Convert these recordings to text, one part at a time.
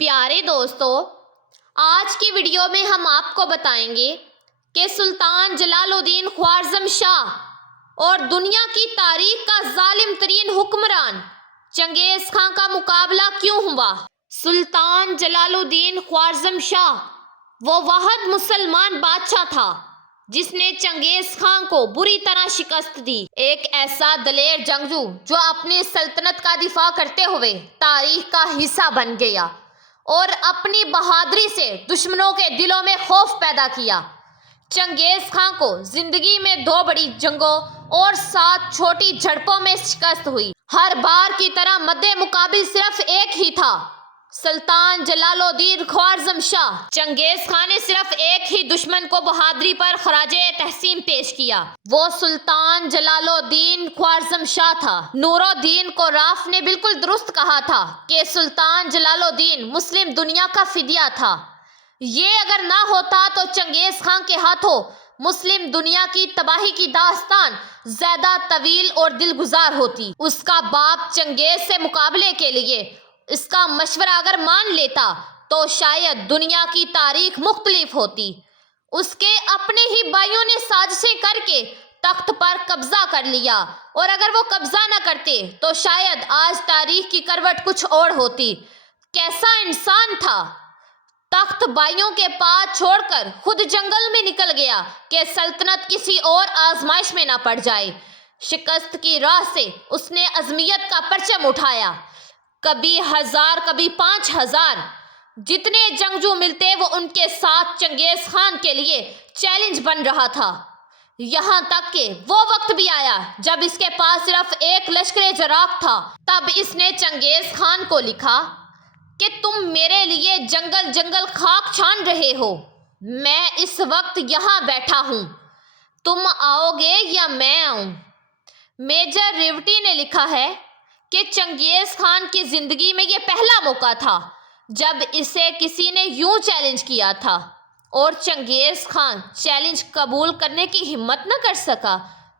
پیارے دوستو، آج کی ویڈیو میں ہم آپ کو بتائیں گے کہ سلطان جلال الدین خوارزم شاہ اور دنیا کی تاریخ کا ظالم ترین حکمران چنگیز خان کا مقابلہ کیوں ہوا۔ سلطان جلال الدین خوارزم شاہ وہ واحد مسلمان بادشاہ تھا جس نے چنگیز خان کو بری طرح شکست دی، ایک ایسا دلیر جنگجو جو اپنی سلطنت کا دفاع کرتے ہوئے تاریخ کا حصہ بن گیا اور اپنی بہادری سے دشمنوں کے دلوں میں خوف پیدا کیا۔ چنگیز خان کو زندگی میں 2 بڑی جنگوں اور 7 چھوٹی جھڑپوں میں شکست ہوئی، ہر بار کی طرح مد مقابل صرف ایک ہی تھا، سلطان جلال الدین خوارزم شاہ۔ چنگیز خان نے صرف ایک ہی دشمن کو بہادری پر خراج تحسین پیش کیا، وہ سلطان جلال الدین خوارزم شاہ تھا۔ نور الدین کوراف نے بالکل درست کہا تھا کہ سلطان جلال الدین مسلم دنیا کا فدیہ تھا۔ یہ اگر نہ ہوتا تو چنگیز خان کے ہاتھوں مسلم دنیا کی تباہی کی داستان زیادہ طویل اور دلگزار ہوتی۔ اس کا باپ چنگیز سے مقابلے کے لیے اس کا مشورہ اگر مان لیتا تو شاید دنیا کی تاریخ مختلف ہوتی۔ اس کے اپنے ہی بھائیوں نے سازشیں کر کے تخت پر قبضہ کر لیا، اور اگر وہ قبضہ نہ کرتے تو شاید آج تاریخ کی کروٹ کچھ اور ہوتی۔ کیسا انسان تھا! تخت بھائیوں کے پاس چھوڑ کر خود جنگل میں نکل گیا کہ سلطنت کسی اور آزمائش میں نہ پڑ جائے۔ شکست کی راہ سے اس نے عزمیت کا پرچم اٹھایا، کبھی 1000 کبھی 5000، جتنے جنگجو ملتے وہ ان کے ساتھ چنگیز خان کے لیے چیلنج بن رہا تھا۔ یہاں تک کہ وہ وقت بھی آیا جب اس کے پاس صرف ایک لشکر جراف تھا۔ تب اس نے چنگیز خان کو لکھا کہ تم میرے لیے جنگل جنگل خاک چھان رہے ہو، میں اس وقت یہاں بیٹھا ہوں، تم آؤ گے یا میں آؤں۔ میجر ریوٹی نے لکھا ہے کہ چنگیز خان کی زندگی میں یہ پہلا موقع تھا جب اسے کسی نے یوں چیلنج کیا تھا، اور چنگیز خان چیلنج قبول کرنے کی ہمت نہ کر سکا۔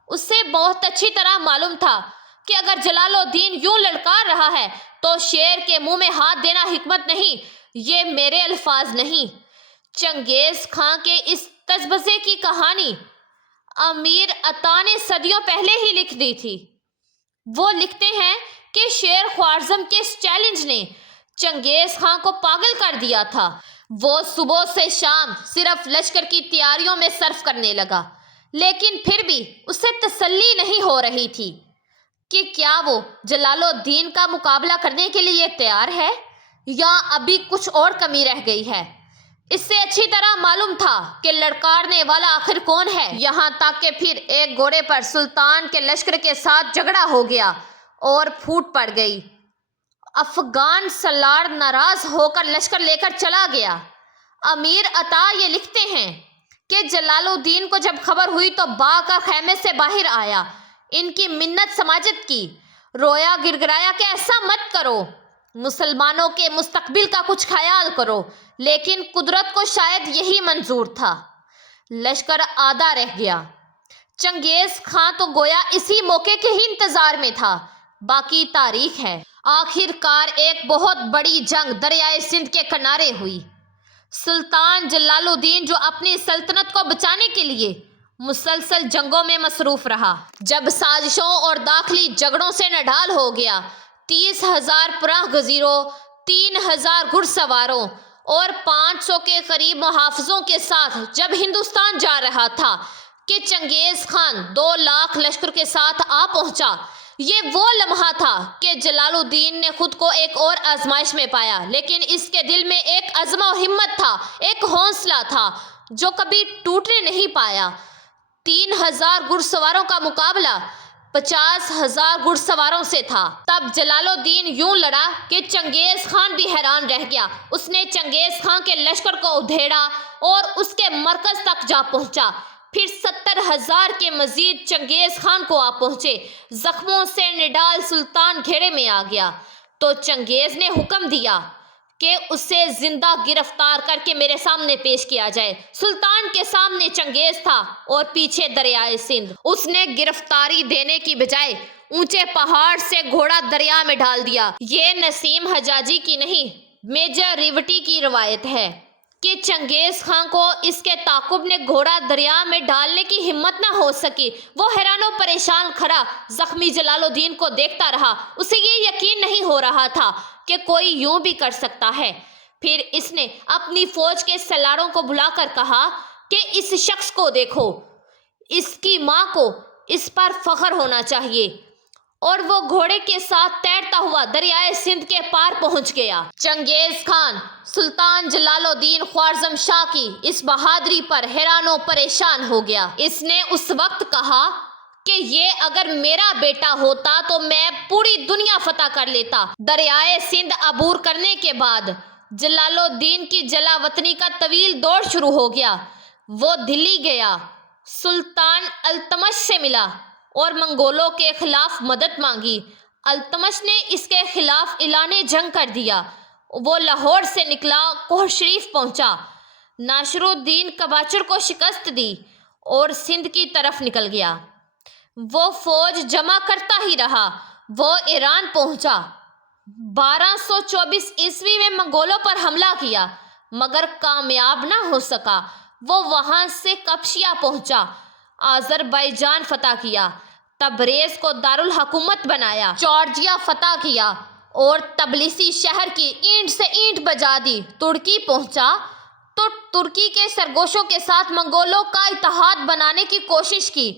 اسے بہت اچھی طرح معلوم تھا کہ اگر جلال الدین یوں للکار رہا ہے تو شیر کے منہ میں ہاتھ دینا حکمت نہیں، یہ میرے الفاظ نہیں۔ چنگیز خان کے اس تجزیے کی کہانی امیر عطا نے صدیوں پہلے ہی لکھ دی تھی۔ وہ لکھتے ہیں کہ شیر خوارزم کے اس چیلنج نے چنگیز خان کو پاگل کر دیا تھا۔ وہ صبح سے شام صرف لشکر کی تیاریوں میں صرف کرنے لگا، لیکن پھر بھی اسے تسلی نہیں ہو رہی تھی کہ کیا وہ جلال الدین کا مقابلہ کرنے کے لیے تیار ہے یا ابھی کچھ اور کمی رہ گئی ہے۔ اس سے اچھی طرح معلوم تھا کہ لڑکارنے والا آخر کون ہے، یہاں تک کہ پھر ایک گھوڑے پر سلطان کے لشکر کے ساتھ جھگڑا ہو گیا اور پھوٹ پڑ گئی۔ افغان سالار ناراض ہو کر لشکر لے کر چلا گیا۔ امیر عطا یہ لکھتے ہیں کہ جلال الدین کو جب خبر ہوئی تو بھاگ کر خیمے سے باہر آیا، ان کی منت سماجت کی، رویا گڑگڑایا کہ ایسا مت کرو، مسلمانوں کے مستقبل کا کچھ خیال کرو، لیکن قدرت کو شاید یہی منظور تھا۔ لشکر آدھا رہ گیا۔ چنگیز خان تو گویا اسی موقع کے ہی انتظار میں تھا، باقی تاریخ ہے۔ آخر کار ایک بہت بڑی جنگ دریائے سندھ کے کنارے ہوئی۔ سلطان جلال الدین جو اپنی سلطنت کو بچانے کے لیے مسلسل جنگوں میں مصروف رہا، جب سازشوں اور داخلی جھگڑوں سے نڈھال ہو گیا، 30,000 پناہ گزینوں، 3,000 گھڑ سواروں اور 500 کے قریب محافظوں کے ساتھ جب ہندوستان جا رہا تھا کہ چنگیز خان 2 لاکھ لشکر کے ساتھ آ پہنچا۔ یہ وہ لمحہ تھا کہ جلال الدین نے خود کو ایک اور آزمائش میں پایا، لیکن اس کے دل میں ایک عزم و ہمت تھا، ایک حوصلہ تھا جو کبھی ٹوٹنے نہیں پایا۔ 3,000 گھڑ سواروں کا مقابلہ 50,000 گھڑ سواروں سے تھا۔ تب جلال الدین یوں لڑا کہ چنگیز خان بھی حیران رہ گیا۔ اس نے چنگیز خان کے لشکر کو ادھیڑا اور اس کے مرکز تک جا پہنچا، پھر 70,000 کے مزید چنگیز خان کو آ پہنچے۔ زخموں سے نڈال سلطان گھیرے میں آ گیا تو چنگیز نے حکم دیا کہ اسے زندہ گرفتار کر کے میرے سامنے پیش کیا جائے۔ سلطان کے سامنے چنگیز تھا اور پیچھے دریائے سندھ۔ اس نے گرفتاری دینے کی بجائے اونچے پہاڑ سے گھوڑا دریا میں ڈال دیا۔ یہ نسیم حجازی کی نہیں میجر ریوٹی کی روایت ہے کہ چنگیز خان کو اس کے تعاقب نے گھوڑا دریا میں ڈالنے کی ہمت نہ ہو سکی۔ وہ حیران و پریشان کھڑا زخمی جلال الدین کو دیکھتا رہا۔ اسے یہ یقین نہیں ہو رہا تھا کہ کوئی یوں بھی کر سکتا ہے۔ پھر اس نے اپنی فوج کے سالاروں کو بلا کر کہا کہ اس شخص کو دیکھو، اس کی ماں کو اس پر فخر ہونا چاہیے، اور وہ گھوڑے کے ساتھ تیرتا ہوا دریائے سندھ کے پار پہنچ گیا۔ چنگیز خان سلطان جلال الدین خوارزم شاہ کی اس بہادری پر حیران و پریشان ہو گیا۔ اس نے اس وقت کہا کہ یہ اگر میرا بیٹا ہوتا تو میں پوری دنیا فتح کر لیتا۔ دریائے سندھ عبور کرنے کے بعد جلال الدین کی جلا وطنی کا طویل دور شروع ہو گیا۔ وہ دلی گیا، سلطان التمش سے ملا اور منگولوں کے خلاف مدد مانگی۔ التمش نے اس کے خلاف اعلان جنگ کر دیا۔ وہ لاہور سے نکلا، کوہ شریف پہنچا، ناصر الدین کباچر کو شکست دی اور سندھ کی طرف نکل گیا۔ وہ فوج جمع کرتا ہی رہا۔ وہ ایران پہنچا، 1224 عیسوی میں منگولوں پر حملہ کیا مگر کامیاب نہ ہو سکا۔ وہ وہاں سے کپشیا پہنچا، آذربائیجان فتح کیا، تبریز کو دارالحکومت بنایا، جارجیا فتح کیا اور تبلیسی شہر کی اینٹ سے اینٹ بجا دی۔ ترکی پہنچا تو ترکی کے سرگوشوں کے ساتھ منگولوں کا اتحاد بنانے کی کوشش کی،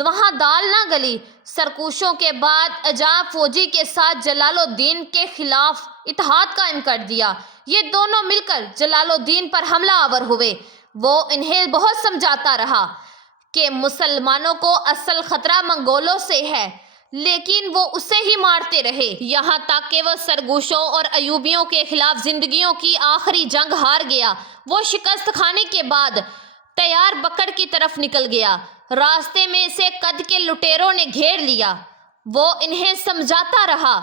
وہاں دال نہ گلی۔ سرکوشوں کے بعد عجاب فوجی کے ساتھ جلال الدین کے خلاف اتحاد قائم کر دیا۔ یہ دونوں مل کر جلال الدین پر حملہ آور ہوئے۔ وہ انہیں بہت سمجھاتا رہا کہ مسلمانوں کو اصل خطرہ منگولوں سے ہے، لیکن وہ اسے ہی مارتے رہے، یہاں تک کہ وہ سرگوشوں اور ایوبیوں کے خلاف زندگیوں کی آخری جنگ ہار گیا۔ وہ شکست کھانے کے بعد تیار بکر کی طرف نکل گیا۔ راستے میں اسے قد کے لٹیروں نے گھیر لیا۔ وہ انہیں سمجھاتا رہا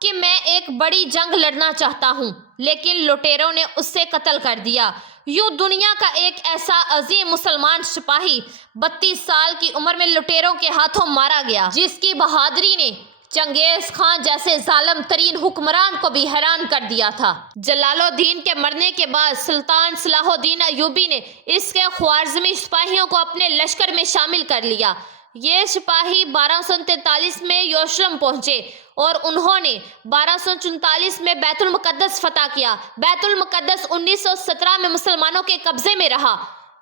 کہ میں ایک بڑی جنگ لڑنا چاہتا ہوں، لیکن لٹیروں نے اسے قتل کر دیا۔ یوں دنیا کا ایک ایسا عظیم مسلمان سپاہی 32 سال کی عمر میں لٹیروں کے ہاتھوں مارا گیا، جس کی بہادری نے چنگیز خان جیسے ظالم ترین حکمران کو بھی حیران کر دیا تھا۔ جلال الدین کے مرنے کے بعد سلطان صلاح الدین ایوبی نے اس کے خوارزمی سپاہیوں کو اپنے لشکر میں شامل کر لیا۔ یہ سپاہی 1243 میں یروشلم پہنچے اور انہوں نے 1244 میں بیت المقدس فتح کیا۔ بیت المقدس 1917 میں مسلمانوں کے قبضے میں رہا۔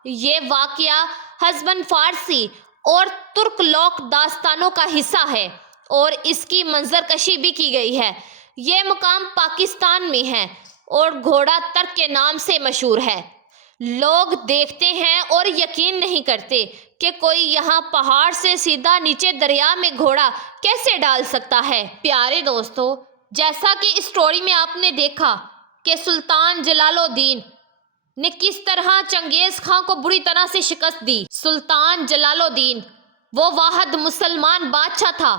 یہ واقعہ ہزبن فارسی اور ترک لوک داستانوں کا حصہ ہے اور اس کی منظر کشی بھی کی گئی ہے۔ یہ مقام پاکستان میں ہے اور گھوڑا ترک کے نام سے مشہور ہے۔ لوگ دیکھتے ہیں اور یقین نہیں کرتے کہ کوئی یہاں پہاڑ سے سیدھا نیچے دریا میں گھوڑا کیسے ڈال سکتا ہے۔ پیارے دوستو، جیسا کہ اس سٹوری میں آپ نے دیکھا کہ سلطان جلال الدین نے کس طرح چنگیز خان کو بری طرح سے شکست دی۔ سلطان جلال الدین وہ واحد مسلمان بادشاہ تھا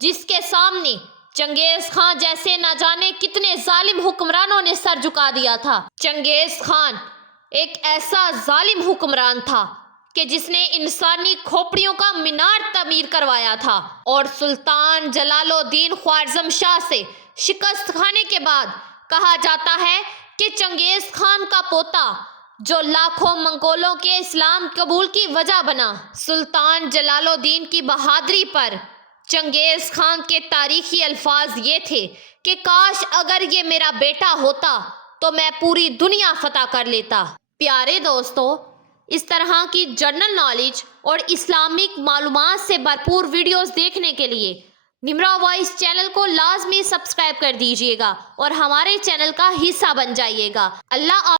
جس کے سامنے چنگیز خان جیسے نہ جانے کتنے ظالم حکمرانوں نے سر جھکا دیا تھا۔ چنگیز خان ایک ایسا ظالم حکمران تھا کہ جس نے انسانی کھوپڑیوں کا مینار تعمیر کروایا تھا، اور سلطان جلال الدین خوارزم شاہ سے شکست کھانے کے بعد کہا جاتا ہے کہ چنگیز خان کا پوتا جو لاکھوں منگولوں کے اسلام قبول کی وجہ بنا۔ سلطان جلال الدین کی بہادری پر چنگیز خان کے تاریخی الفاظ یہ تھے کہ کاش اگر یہ میرا بیٹا ہوتا تو میں پوری دنیا فتح کر لیتا۔ پیارے دوستو، اس طرح کی جنرل نالج اور اسلامک معلومات سے بھرپور ویڈیوز دیکھنے کے لیے نمرا وائس چینل کو لازمی سبسکرائب کر دیجیے گا اور ہمارے چینل کا حصہ بن جائیے گا۔ اللہ